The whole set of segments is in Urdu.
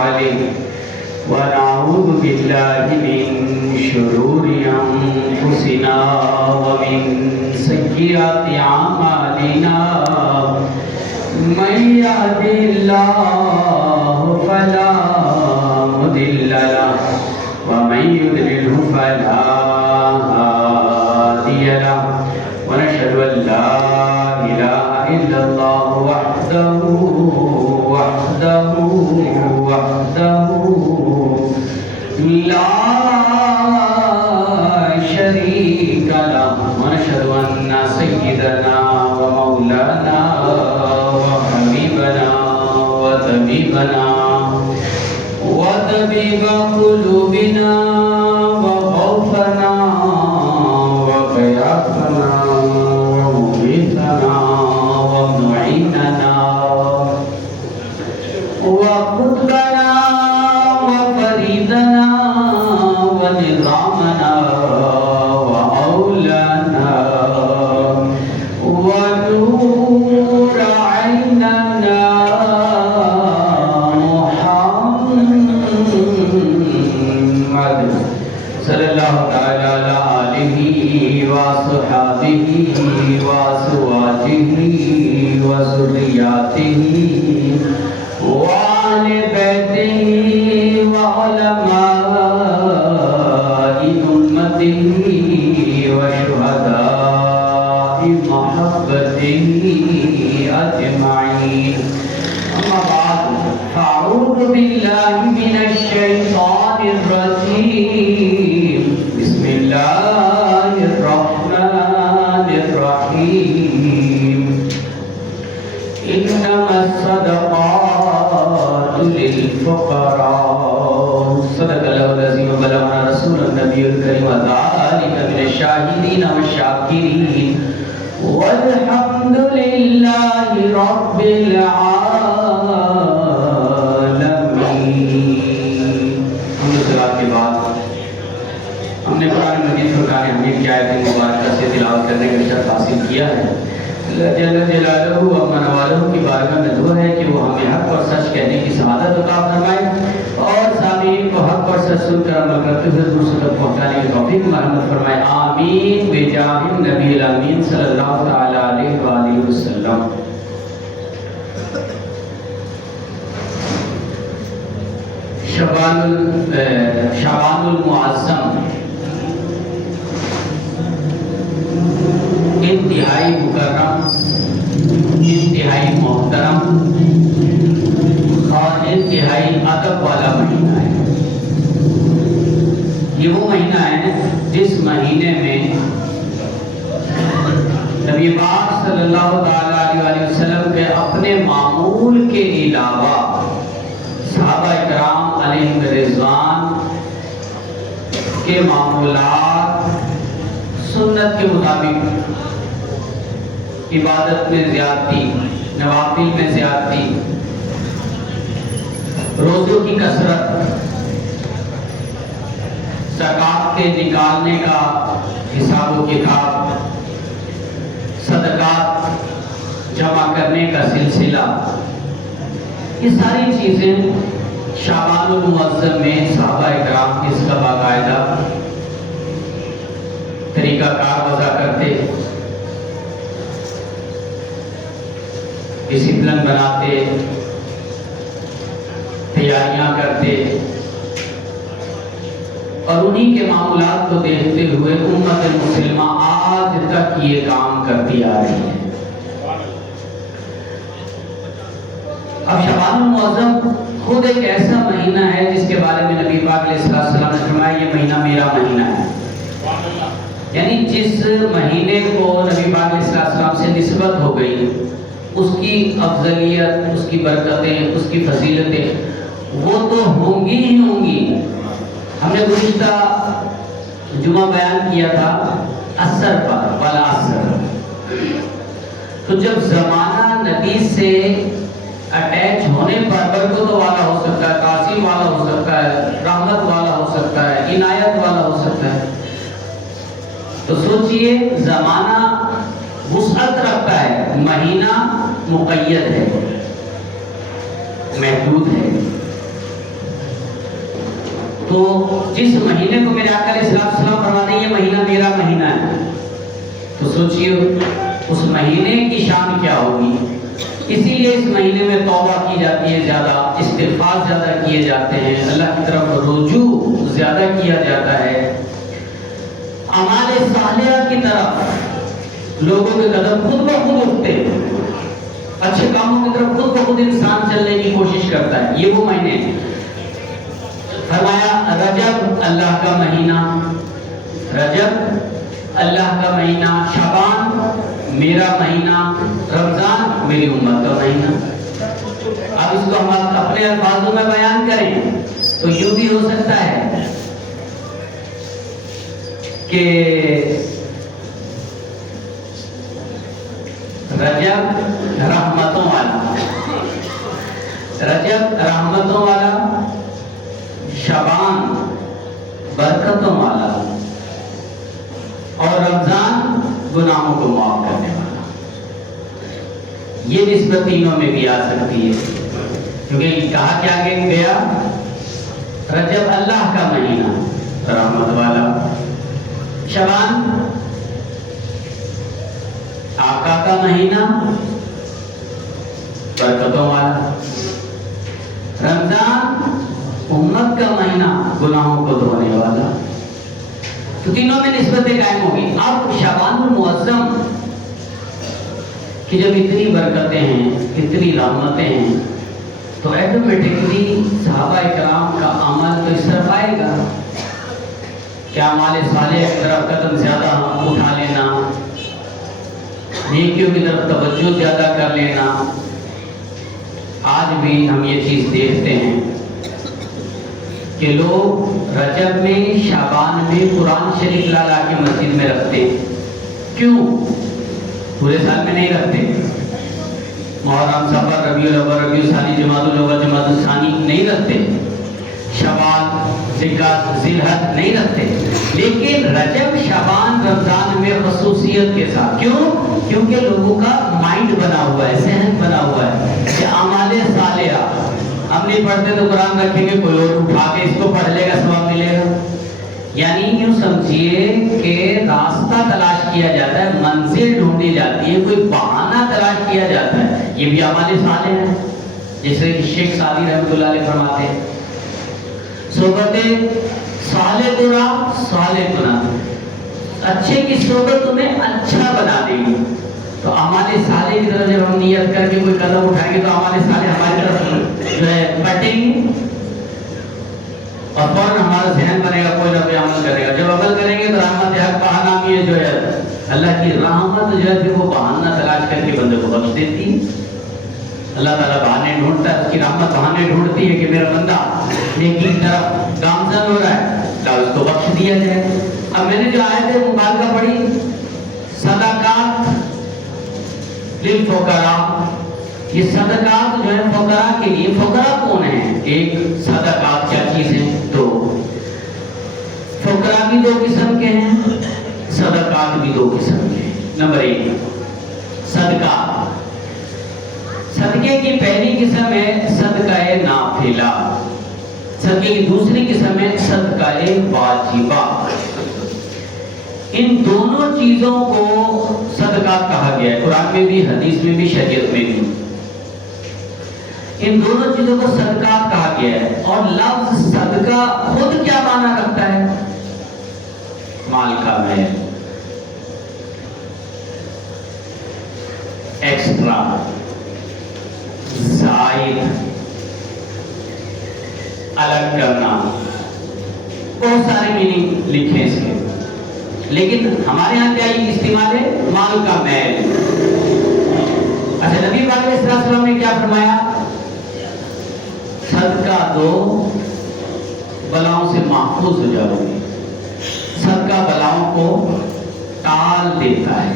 عليه ونعوذ بالله من شرور أنفسنا ومن سيئات أعمالنا من يهده الله فلا مضل له ومن يضلله فلا هادي له ونشهد أن لا إله إلا الله وحده لا شريك له ونشهد أن سيدنا ومولانا وحبيبنا وطبيب قلوبنا وخوفنا وقياسنا ومغيثنا ومعيننا وقطبنا وفريدنا ونظامنا وأولانا ونور عيننا محمد صلى الله تعالى على آله وصحبه وأزواجه وذرياته وآل بيته وعلماء أمته وشهداء محبته أجمعين أما بعد فأعوذ بالله من الشيطان الرجيم بسم الله الرحمن الرحيم إنما الصدقات للفقراء صدق الله العظيم وبلغنا رسول النبي الكريم وذلك من الشاهدين والشاكرين والحمد لله رب العالمين. صلاۃ کے بعد ہم نے قرآن مجید فرقان حمید کی آیت مبارکہ سے تلاوت کرنے کا شرف حاصل کیا ہے. اللہ جل جلالہ و منوالہ کی بارگاہ میں دعا ہے کہ وہ ہمیں حق اور سچ کہنے کی سعادت عطا فرمائے اور سامعین کو حق اور سچ سن کر عمل کرتے ہوئے دوسروں تک پہنچانے کی توفیق مرحمت فرمائے. آمین بجاہ النبی الامین صلی اللہ تعالی علیہ وآلہ وسلم. شعبان المعظم انتہائی مکرم، انتہائی محترم اور انتہائی ادب والا مہینہ ہے. یہ وہ مہینہ ہے جس مہینے میں نبی پاک صلی اللہ تعالی علیہ وسلم کے اپنے معمول کے علاوہ صحابہ اکرام علیہم رضوان کے معمولات سنت کے مطابق عبادت میں زیادتی، نوافل میں زیادتی، روزوں کی کثرت، زکوٰۃ کے نکالنے کا حساب و کتاب، صدقات جمع کرنے کا سلسلہ، یہ ساری چیزیں شعبان المعظم میں صحابہ اکرام اس کا باقاعدہ طریقہ کار وضع کرتے، ڈسپلن بناتے، تیاریاں کرتے اور انہی کے معمولات کو دیکھتے ہوئے امت مسلمہ آج تک یہ کام کرتی آ رہی ہے. اب شعبان المعظم خود ایک ایسا مہینہ ہے جس کے بارے میں نبی پاک علیہ السلام نے فرمایا یہ مہینہ میرا مہینہ ہے. یعنی جس مہینے کو نبی پاک علیہ السلام سے نسبت ہو گئی اس کی افضلیت، اس کی برکتیں، اس کی فضیلتیں وہ تو ہوں گی ہی ہوں گی. ہم نے گزشتہ جمعہ بیان کیا تھا اثر پر والعصر. تو جب زمانہ نبی سے اٹیچ ہونے پر برکت والا ہو سکتا ہے، تعظیم والا ہو سکتا ہے، رحمت والا ہو سکتا ہے، عنایت والا ہو سکتا ہے، تو سوچئے زمانہ وسعت رکھتا ہے، مہینہ مقید ہے، محدود ہے. تو جس مہینے کو میرے آقا علیہ السلام فرماتے ہیں یہ مہینہ میرا مہینہ ہے، تو سوچئے اس مہینے کی شان کیا ہوگی۔ اسی لیے اس مہینے میں توبہ کی جاتی ہے، زیادہ استغفار زیادہ کیے جاتے ہیں، اللہ کی طرف رجوع زیادہ کیا جاتا ہے، اعمال صالحہ کی طرف لوگوں کے قدم خود بخود اٹھتے ہیں، اچھے کاموں کی طرف خود بخود انسان چلنے کی کوشش کرتا ہے۔ یہ وہ مہینے فرمایا رجب اللہ کا مہینہ، رجب اللہ کا مہینہ، شعبان میرا مہینہ، رمضان میری امت کا مہینہ۔ اب اس کو ہم اپنے الفاظوں میں بیان کریں تو یوں بھی ہو سکتا ہے کہ رجب رحمتوں والا، رجب رحمتوں والا، شعبان برکتوں والا، اور رمضان گناہوں کو معاف کرنے والا۔ یہ نسبت تینوں میں بھی آ سکتی ہے، کیونکہ کہا کیا گیا، رجب اللہ کا مہینہ رحمت والا، شعبان آقا کا مہینہ برکتوں والا، رمضان امت کا مہینہ گناہوں کو دھونے والا۔ تو تینوں میں نسبتیں قائم ہوگی۔ اب شعبان المعظم کہ جب اتنی برکتیں ہیں، اتنی رحمتیں ہیں، تو ایٹومیٹکلی صحابہ اکرام کا عمل تو اس طرف آئے گا کہ اعمال صالح کی طرف قدم زیادہ اٹھا لینا، نیکیوں کی طرف توجہ زیادہ کر لینا۔ آج بھی ہم یہ چیز دیکھتے ہیں کہ لوگ رجب میں، شعبان میں قرآن شریف لا لا کے مسجد میں رکھتے ہیں۔ کیوں؟ پورے سال میں نہیں رکھتے۔ محرم، صفر، ربیع الاول، ربیع الثانی، جمادی الاول، جمادی الثانی نہیں رکھتے، شوال، ذوالقعدہ، ذی الحج نہیں رکھتے، لیکن رجب، شعبان، رمضان میں خصوصیت کے ساتھ۔ کیوں؟ کیونکہ لوگوں کا مائنڈ بنا ہوا ہے، ذہن بنا ہوا ہے کہ اعمال صالحہ ہم نہیں پڑھتے تو قرآن رکھیں گے، کوئی اور اٹھا کے اس کو پڑھ لے گا، ثواب ملے گا۔ یعنی یوں سمجھیے کہ راستہ تلاش کیا جاتا ہے، منزل ڈھونڈی جاتی ہے، کوئی بہانہ تلاش کیا جاتا ہے۔ یہ بھی اعمال صالح ہیں، جیسے کہ شیخ سعدی رحمۃ اللہ علیہ فرماتے ہیں، صحبت صالح گنا، صالح گنا، اچھے کی صحبت تمہیں اچھا بنا دے گی۔ تو اعمال صالح کی طرف جب ہم نیت کر کے کوئی قدم اٹھائیں گے تو اعمال صالح ہماری طرف جو ہے بٹیں گی، اور فوراً ہمارا ذہن بنے گا، کوئی نہ کوئی عمل کرے گا۔ جب عمل کریں گے تو رحمت حق بہانہ بھی ہے، جو ہے اللہ کی رحمت جو ہے پھر وہ بہانہ تلاش کر کے بندے کو بخش دیتی ہے۔ اللہ تعالیٰ بہانے ڈھونڈتا ہے، اس کی رحمت بہانے ڈھونڈتی ہے کہ میرا بندہ نیکی کی طرف گامزن ہو رہا ہے، تو اس کو بخش دیا جائے۔ اب میں نے جو آیت مبارکہ پڑھی، صدقات للفقراء، یہ صدقات جو ہے فقراء کے لیے۔ فقراء کون ہیں؟ ایک صدقات کیا چیزیں؟ دو۔ فقراء بھی دو قسم کے ہیں، صدقات بھی دو قسم کے ہیں۔ نمبر ایک صدقہ، صدقے کی پہلی قسم ہے صدقہ نافلہ، صدقے کی دوسری قسم ہے صدقہ واجبہ۔ ان دونوں چیزوں کو صدقات کہا گیا ہے، قرآن میں بھی، حدیث میں بھی، شریعت میں بھی۔ ان دونوں چیزوں کو صدقات کہا گیا ہے۔ اور لفظ صدقہ خود کیا معنی رکھتا ہے؟ مال کا میل، ایکسٹرا، زائد، الگ کرنا، بہت سارے میننگ لکھے اس کے، لیکن ہمارے ہاں کیا یہ استعمال ہے؟ مال کا میل۔ اچھا، نبی پاک علیہ السلام نے کیا فرمایا؟ صدقہ دو، بلاؤں سے محفوظ ہو جاؤ گے۔ صدقہ بلاؤں کو ٹال دیتا ہے۔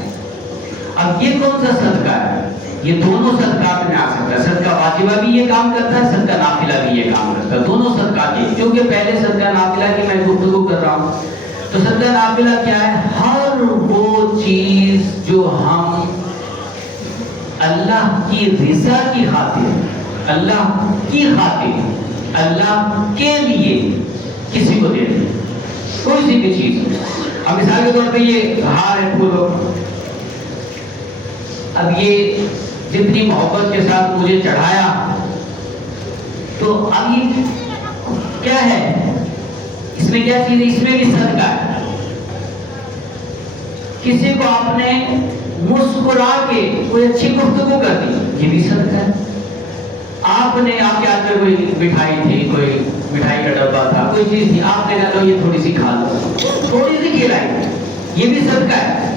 اب یہ کون سا صدقہ ہے؟ یہ دونوں صدقات میں آ سکتا ہے۔ صدقہ واجبہ بھی یہ کام کرتا ہے، صدقہ نافلہ بھی یہ کام کرتا ہے، دونوں صدقہ کے۔ کیونکہ پہلے صدقہ نافلہ کی میں گفتگو کر رہا ہوں، تو صدقہ نافلہ کیا ہے؟ ہر وہ چیز جو ہم اللہ کی رضا کی خاطر، اللہ کی خاطر، اللہ کے لیے کسی کو دے دیں، کوئی سی بھی چیز. اب مثال کے طور پہ یہ ہار ہے پھولوں، اب یہ جتنی محبت کے ساتھ مجھے چڑھایا، تو اب یہ کیا ہے، اس میں کیا چیز ہے، اس میں بھی صدقہ ہے. کسی کو آپ نے مسکرا کے کوئی اچھی گفتگو کر دی، یہ بھی صدقہ ہے. آپ نے آپ کے ہاتھ میں کوئی مٹھائی تھی، کوئی مٹھائی کا ڈبہ تھا، کوئی چیز تھی، آپ نے کہا لو یہ تھوڑی سی کھا لو، تھوڑی سی کھلائی، یہ بھی صدقہ ہے.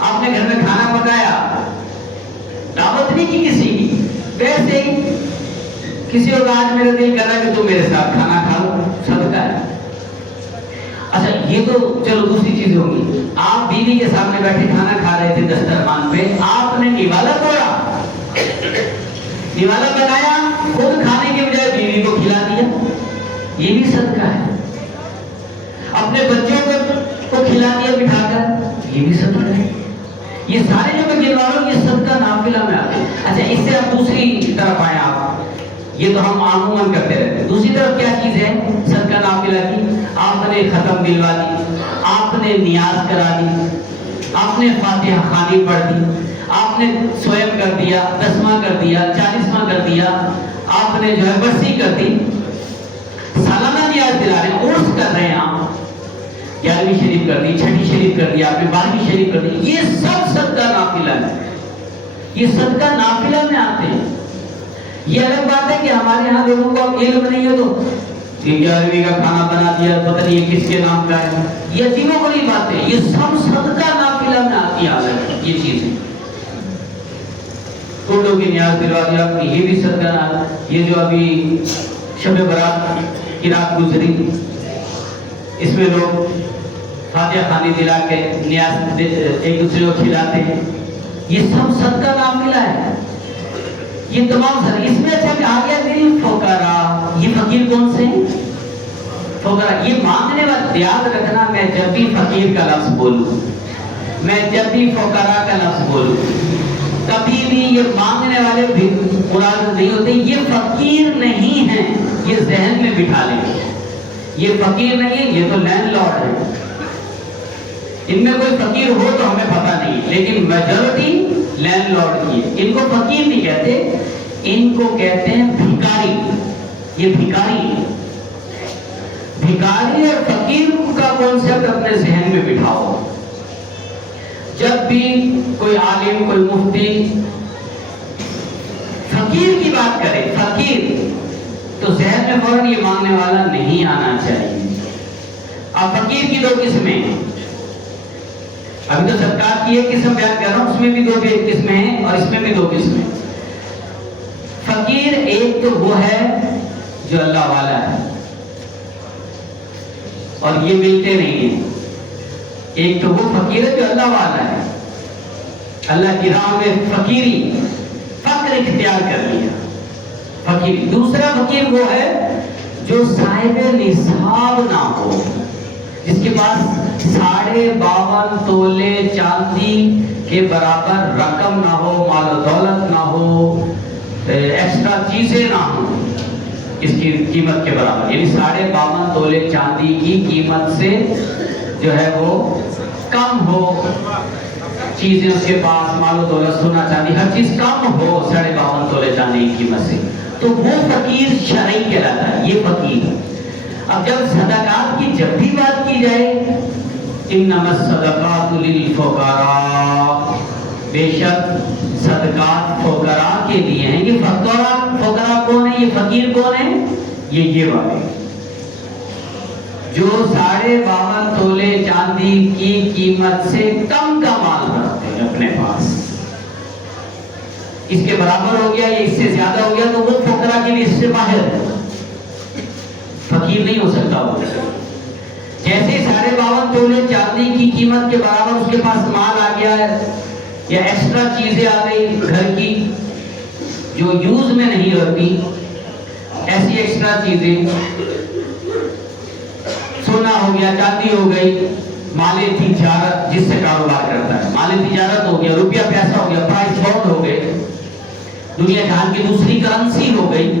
آپ نے گھر میں کھانا پکایا، دعوت نہیں کی کسی کی، ویسے ہی کسی اور آج میرا دل کر رہا ہے کہ تم میرے ساتھ کھانا کھا لو، صدقہ ہے. اچھا یہ تو چلو دوسری چیز ہوگی. آپ بیوی کے سامنے بیٹھے کھانا کھا رہے تھے دسترخوان پہ، آپ نے نوالا توڑا، نوالا بنایا، خود کھانے کے بجائے بیوی کو کھلا دیا، یہ بھی صدقہ ہے. اپنے بچوں کو کھلا دیا بٹھا کر، یہ بھی صدقہ ہے. یہ سارے جو میں گنوا رہا ہوں یہ صدقہ نافلہ میں آتے ہیں. اچھا اس سے آپ دوسری طرف آئیں، آپ یہ تو ہم عموماً کرتے رہتے ہیں. دوسری طرف کیا چیز ہے صدقہ نافلہ کی؟ آپ نے ختم دلوا دی، آپ نے نیاز کرا دی، آپ نے فاتحہ خوانی پڑھ دی، آپ نے سوئم کر دیا، 10واں کر دیا، 40واں کر دیا، آپ نے جو ہے برسی کر دی، سالانہ نیاز دلا رہے ہیں، عرس کر رہے ہیں، آپ 11ویں شریف کر دی، 6ٹھی شریف کر دی، آپ نے 12ویں شریف کر دی، یہ سب صدقہ نافلہ ہے. یہ صدقہ نافلہ میں آتے ہیں. یہ الگ بات ہے کہ ہمارے ہاں لوگوں کو علم نہیں ہے تو 11ویں کا کھانا بنا دیا، پتہ نہیں یہ کس کے نام کا ہے. یہ عجیب و غریب بات ہے. یہ سب صدقہ نافلہ میں آتی ہے یہ چیزیں. ٹوٹوں کی نیاز دلوا دیا، یہ بھی صدقہ نہ. یہ جو ابھی شب برات کی رات گزری، اس میں لوگ فاتحہ خوانی دلا کے نیاز ایک دوسرے کو کھلاتے ہیں، یہ سب صدقہ نافلہ ہے. یہ تمام سر اس میں اچھا کہ آگیا دل فقراء، یہ فقیر کون سے ہیں؟ فقراء. یہ مانگنے والا، یاد رکھنا میں جب بھی فقیر کا لفظ بولوں، میں جب بھی فقراء کا لفظ بولوں، کبھی بھی یہ مانگنے والے بھی مراد نہیں ہوتے. یہ فقیر نہیں ہیں، یہ ذہن میں بٹھا لیں. یہ فقیر نہیں ہے، یہ تو لینڈ لارڈ ہے. ان میں کوئی فقیر ہو تو ہمیں پتہ نہیں، لیکن میجورٹی لینڈ لارڈ کی ہے. ان کو فقیر نہیں کہتے، ان کو کہتے ہیں بھکاری. یہ بھکاری ہے. بھکاری اور فقیر کا کانسیپٹ اپنے ذہن میں بٹھاؤ. جب بھی کوئی عالم، کوئی مفتی فقیر کی بات کرے، فقیر، تو ذہن میں فوراً یہ مانگنے والا نہیں آنا چاہیے. اب فقیر کی دو قسمیں، ابھی تو صدقات کی ایک قسم بیان کر رہا ہوں، اس میں بھی دو قسمیں ہیں اور اس میں بھی دو قسمیں. فقیر ایک تو وہ ہے جو اللہ والا ہے اور یہ ملتے نہیں ہیں. ایک تو وہ فقیر ہے جو اللہ والا ہے، اللہ کی راہ میں فقیری، فقر اختیار کر لیا، فقیری. دوسرا فقیر وہ ہے جو صاحب نصاب نہ ہو، جس کے پاس 52.5 تولے چاندی کے برابر رقم نہ ہو، مال و دولت نہ ہو، ایکسٹرا چیزیں نہ ہوں اس کی قیمت کے برابر. یعنی 52.5 تولے چاندی کی قیمت سے جو ہے وہ کم ہو، چیزیں اس کے پاس، مال و دولت، سونا چاندی، ہر چیز کم ہو 52.5 تولے چاندی کی قیمت سے، تو وہ فقیر شرعی کہلاتا ہے. یہ فقیر. اب جب صدقات کی جب بھی بات کی جائے، انما الصدقات للفقراء، بے شک صدقات فقراء کے لیے ہیں. یہ فقراء کون ہے؟ یہ فقیر کون ہے؟ یہ والے جو 52.5 تولے چاندی کی قیمت سے کم کا مال رکھتے ہیں اپنے پاس. اس کے برابر ہو گیا یا اس سے زیادہ ہو گیا تو وہ فقراء کے لیے اس سے باہر ہے، فقیر نہیں ہو سکتا. وہ جیسے 52.5 تولے چاندی کی قیمت کے برابر اس کے پاس مال آ گیا ہے یا ایکسٹرا چیزیں آ گئی گھر کی جو یوز میں نہیں ہوتی، ایسی ایکسٹرا چیزیں، سونا ہو گیا، چاندی ہو گئی، مال تجارت جس سے کاروبار کرتا ہے، مال تجارت ہو گیا، روپیہ پیسہ ہو گیا، پرائز بانڈ ہو گئے، دنیا جہان کی دوسری کرنسی ہو گئی،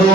2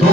2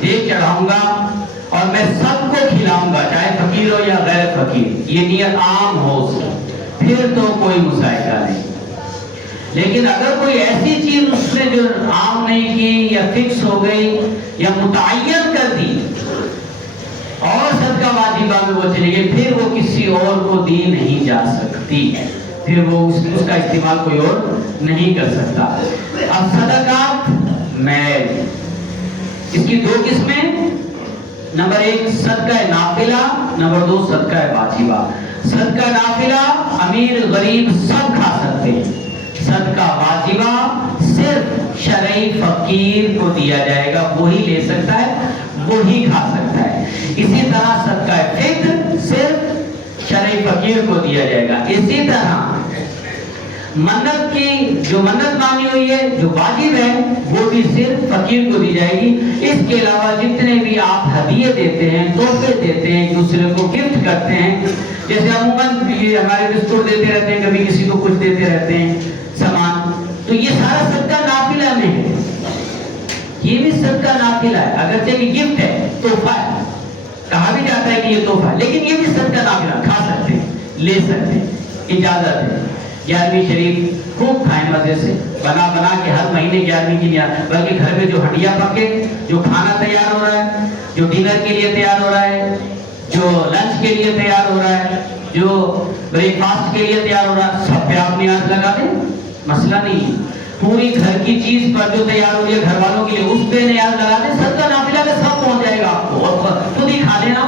ایک چڑھاؤں گا اور میں سب کو کھلاؤں گا، چاہے فقیر ہو یا غیر فقیر، یہ نیت عام ہو اس کی، پھر تو کوئی مذائقہ نہیں۔ لیکن اگر کوئی ایسی چیز اس نے جو عام نہیں کی یا فکس ہو گئی یا متعین کر دی اور صدقہ واجبہ میں وہ چلی گئی، پھر وہ کسی اور کو دی نہیں جا سکتی، پھر وہ اس کا استعمال کوئی اور نہیں کر سکتا۔ اب صدقات میں اس کی دو قسمیں، نمبر ایک صدقہ نافلہ، نمبر دو صدقہ واجبہ۔ صدقہ نافلہ امیر غریب سب کھا سکتے ہیں، صدقہ واجبہ صرف شرعی فقیر کو دیا جائے گا، وہی لے سکتا ہے، وہی کھا سکتا ہے۔ اسی طرح صدقہ فطر صرف شرعی فقیر کو دیا جائے گا۔ اسی طرح منت کی جو منت مانی ہوئی ہے جو واجب ہے وہ بھی صرف فقیر کو دی جائے گی۔ اس کے علاوہ جتنے بھی آپ ہدیے دیتے ہیں، تحفے دیتے ہیں، ایک دوسرے کو گفٹ کرتے ہیں، جیسے عموماً یہ ہمارے بسکٹ دیتے رہتے ہیں، کبھی کسی کو کچھ دیتے رہتے ہیں سامان، تو یہ سارا صدقہ نافلہ میں ہے، یہ بھی صدقہ نافلہ ہے، اگرچہ یہ گفٹ ہے، تحفہ ہے، کہا بھی جاتا ہے کہ یہ تحفہ ہے، لیکن یہ بھی صدقہ نافلہ، کھا سکتے ہیں، لے سکتے ہیں، اجازت ہے۔ 11ویں شریف خوب کھائیں مزے سے، بنا بنا کے ہر مہینے 11ویں کی نیت، بلکہ گھر میں جو ہڈیاں پکے، جو کھانا تیار ہو رہا ہے، جو ڈنر کے لیے تیار ہو رہا ہے، جو لنچ کے لیے تیار ہو رہا ہے، جو بریک فاسٹ کے لیے تیار ہو رہا ہے، سب پہ آپ نیت لگا دیں، مسئلہ نہیں۔ پوری گھر کی چیز پر جو تیار ہو رہی ہے گھر والوں کے لیے، اس پہ نیت لگا دیں، صدقہ نافلہ کا سب پہنچ جائے گا آپ کو، اور خود ہی کھا لینا۔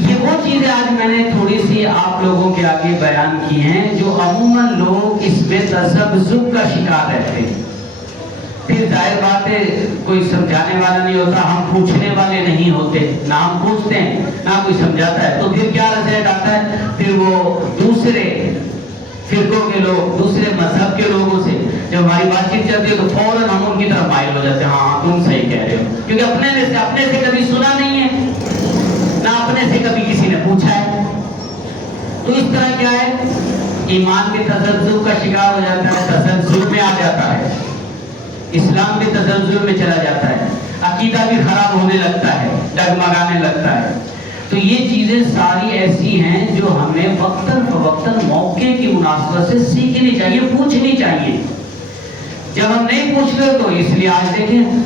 یہ وہ چیزیں آج میں نے تھوڑی سی آپ لوگوں کے آگے بیان کی ہیں جو عموماً لوگ اس میں تذبذب کا شکار رہتے ہیں۔ پھر ظاہر بات ہے کوئی سمجھانے والا نہیں ہوتا، ہم پوچھنے والے نہیں ہوتے، نہ ہم پوچھتے ہیں نہ کوئی سمجھاتا ہے، تو پھر کیا رسائٹ آتا ہے، پھر وہ دوسرے فرقوں کے لوگ، دوسرے مذہب کے لوگوں سے جب ہماری بات چیت چلتی ہے تو فوراً ہم ان کی طرف مائل ہو جاتے ہیں، ہاں تم صحیح کہہ رہے ہو، کیونکہ اپنے سے کبھی سنا نہیں ہے، نہ اپنے سے کبھی کسی نے پوچھا ہے۔ تو اس طرح کیا ہے، ایمان کے تذبذب کا شکار ہو جاتا ہے، تذبذب میں آ جاتا ہے، اسلام بھی تذبذب میں چلا جاتا ہے، عقیدہ بھی خراب ہونے لگتا ہے، ڈگمگانے لگتا ہے۔ تو یہ چیزیں ساری ایسی ہیں جو ہمیں وقتاً فوقتاً موقع کی مناسبت سے سیکھنی چاہیے، پوچھنی چاہیے۔ جب ہم نہیں پوچھتے تو اس لیے آج دیکھیں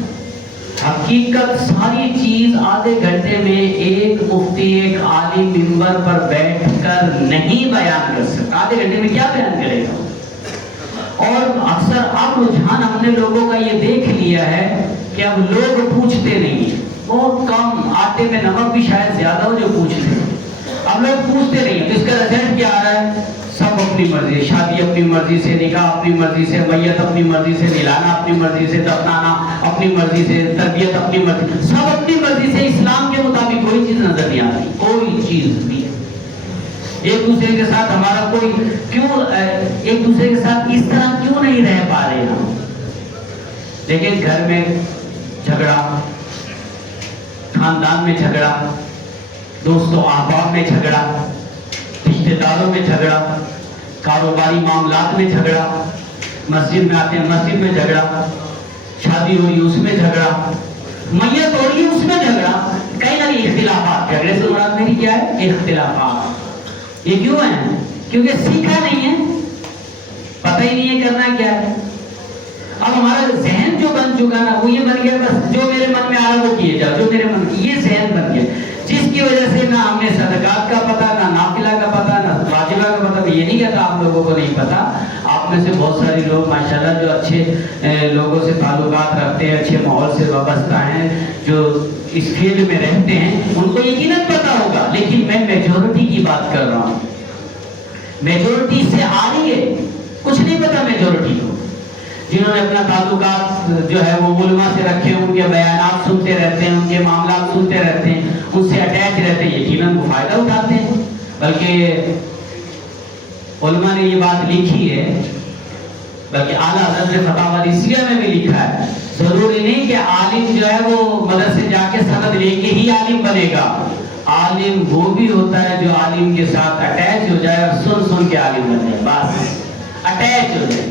حقیقت ساری چیز آدھے گھنٹے میں ایک مفتی ایک عالم منبر پر بیٹھ کر نہیں بیان کر سکتا، آدھے گھنٹے میں کیا بیان کرے گا۔ اور اکثر اب رجحان ہم نے لوگوں کا یہ دیکھ لیا ہے کہ اب لوگ پوچھتے نہیں ہیں، بہت کم، آٹے میں نمک بھی شاید زیادہ ہو جو پوچھتے ہیں، اب لوگ پوچھتے نہیں ہیں۔ تو اس کا رزلٹ کیا آ رہا ہے، سب اپنی مرضی، شادی اپنی مرضی سے، نکاح اپنی مرضی سے، میت اپنی مرضی سے، نلانا اپنی مرضی سے، دفنانا اپنی مرضی سے، تربیت اپنی مرضی، سب اپنی مرضی سے، اسلام کے مطابق کوئی چیز نظر نہیں آتی، کوئی چیز بھی۔ ایک دوسرے کے ساتھ ہمارا کوئی کیوں، ایک دوسرے کے ساتھ اس طرح کیوں نہیں رہ پا رہے ہم؟ لیکن گھر میں جھگڑا، خاندان میں جھگڑا، دوستوں احباب میں جھگڑا، رشتہ داروں میں جھگڑا، کاروباری معاملات میں جھگڑا، مسجد میں آتے ہیں مسجد میں جھگڑا، شادی ہو رہی ہے اس میں جھگڑا، میت ہو رہی ہے اس میں جھگڑا، کہیں نہ کہیں اختلافات۔ جھگڑے سے مراد میری کیا ہے، اختلافات۔ یہ کیوں ہے؟ کیونکہ سیکھا نہیں ہے، پتہ ہی نہیں ہے کرنا کیا ہے۔ اب ہمارا ذہن جو بن چکا نا وہ یہ بن گیا، بس جو میرے من میں آ رہا وہ کیے جاؤ، جو میرے من میں، یہ ذہن بن گیا، جس کی وجہ سے نہ ہم نے صدقات کا پتہ، نہ نافلہ کا پتہ، نہ واجبہ کا پتہ۔ میں یہ نہیں کہتا آپ لوگوں کو نہیں پتہ، آپ میں سے بہت سارے لوگ ماشاءاللہ جو اچھے لوگوں سے تعلقات رکھتے ہیں، اچھے ماحول سے وابستہ ہیں، جو اس فیلڈ میں رہتے ہیں، ان کو یقیناً پتہ ہوگا، لیکن میں میجورٹی کی بات کر رہا ہوں۔ میجورٹی سے آ رہی ہے، کچھ نہیں پتا میجورٹی کو، جنہوں نے اپنا تعلقات جو ہے وہ علماء سے رکھے، ان کے بیانات سنتے رہتے ہیں، ان کے معاملات سنتے رہتے ہیں، ان سے اٹیچ رہتے ہیں، یقیناً وہ فائدہ اٹھاتے ہیں۔ بلکہ علماء نے یہ بات لکھی ہے، بلکہ اعلیٰ حضرت نے فتاوی رسیہ میں بھی لکھا ہے، ضروری نہیں کہ عالم جو ہے وہ مدرسے جا کے سند لے کے ہی عالم بنے گا، عالم وہ بھی ہوتا ہے جو عالم کے ساتھ اٹیچ ہو جائے اور سن سن کے عالم بن جائے، بس اٹیچ ہو جائے۔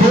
2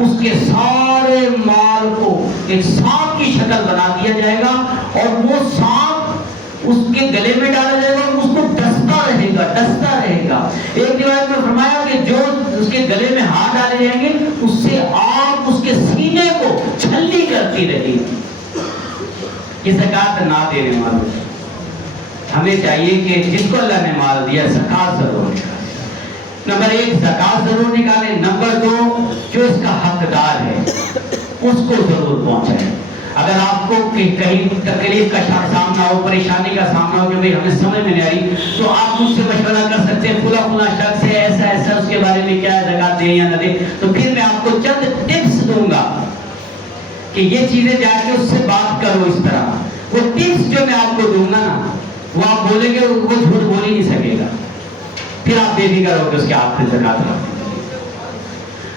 اس کے سارے مال کو ایک سانپ کی شکل بنا دیا جائے گا اور وہ سانپ اس کے گلے میں ڈالا جائے گا اور اس کو ڈستا رہے گا. ایک روایت میں فرمایا کہ جو اس کے گلے میں ہاتھ ڈالے جائیں گے اس سے آگ اس کے سینے کو چھلنی کرتی رہے گی. یہ زکات نہ دینے والوں ہمیں چاہیے کہ جس کو اللہ نے مال دیا زکات ضرور نکالے. نمبر 1 زکات ضرور نکالے. نمبر 2 جو اس کا حقدار ہے اس کو ضرور پہنچائے. اگر آپ کو کہیں تکلیف کا سامنا ہو, پریشانی کا سامنا ہو کہ بھئی ہمیں سمجھ میں نہیں آ رہی, تو آپ مجھ سے مشورہ کر سکتے ہیں فلاں شخص ہے ایسا اس کے بارے میں کیا ہے, زکات دیں یا نہ دیں. تو پھر میں آپ کو چند ٹپس دوں گا کہ یہ چیزیں جا کے اس سے بات کرو. اس طرح وہ ٹپس جو میں آپ کو دوں گا نا, وہ آپ بولیں گے وہ جھوٹ بول ہی نہیں سکے گا, پھر آپ بے فکر ہو کہ اس کے ہاتھ میں زکات رکھیں.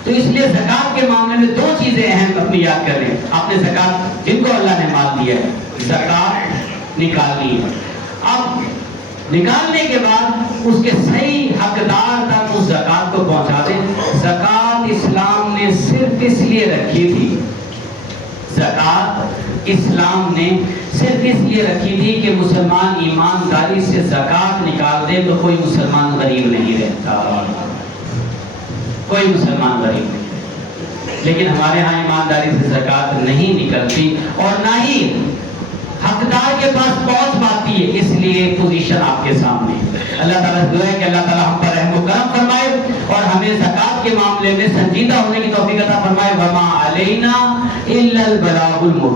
تو اس لیے زکات کے معاملے میں 2 چیزیں اہم اپنی یاد کر لیں. آپ نے زکات جن کو اللہ نے مال دیا ہے زکات نکالنی ہے. اب نکالنے کے بعد اس کے صحیح حقدار تک اس زکات کو پہنچا دیں. زکات اسلام نے صرف اس لیے رکھی تھی, زکات اسلام نے صرف اس لیے رکھی تھی کہ مسلمان ایمانداری سے زکات نکال دے تو کوئی مسلمان غریب نہیں رہتا, کوئی مسلمان غریب نہیں. لیکن ہمارے ہاں ایمانداری سے زکات نہیں نکلتی اور نہ ہی حقدار کے پاس پہنچ پاتی ہے. اس لیے پوزیشن آپ کے سامنے. اللہ تعالیٰ سے دعا ہے کہ اللہ تعالیٰ ہم پر رحم و کرم فرمائے اور ہمیں زکات کے معاملے میں سنجیدہ ہونے کی توفیق عطا فرمائے. وما علینا الا البلاغ المبین.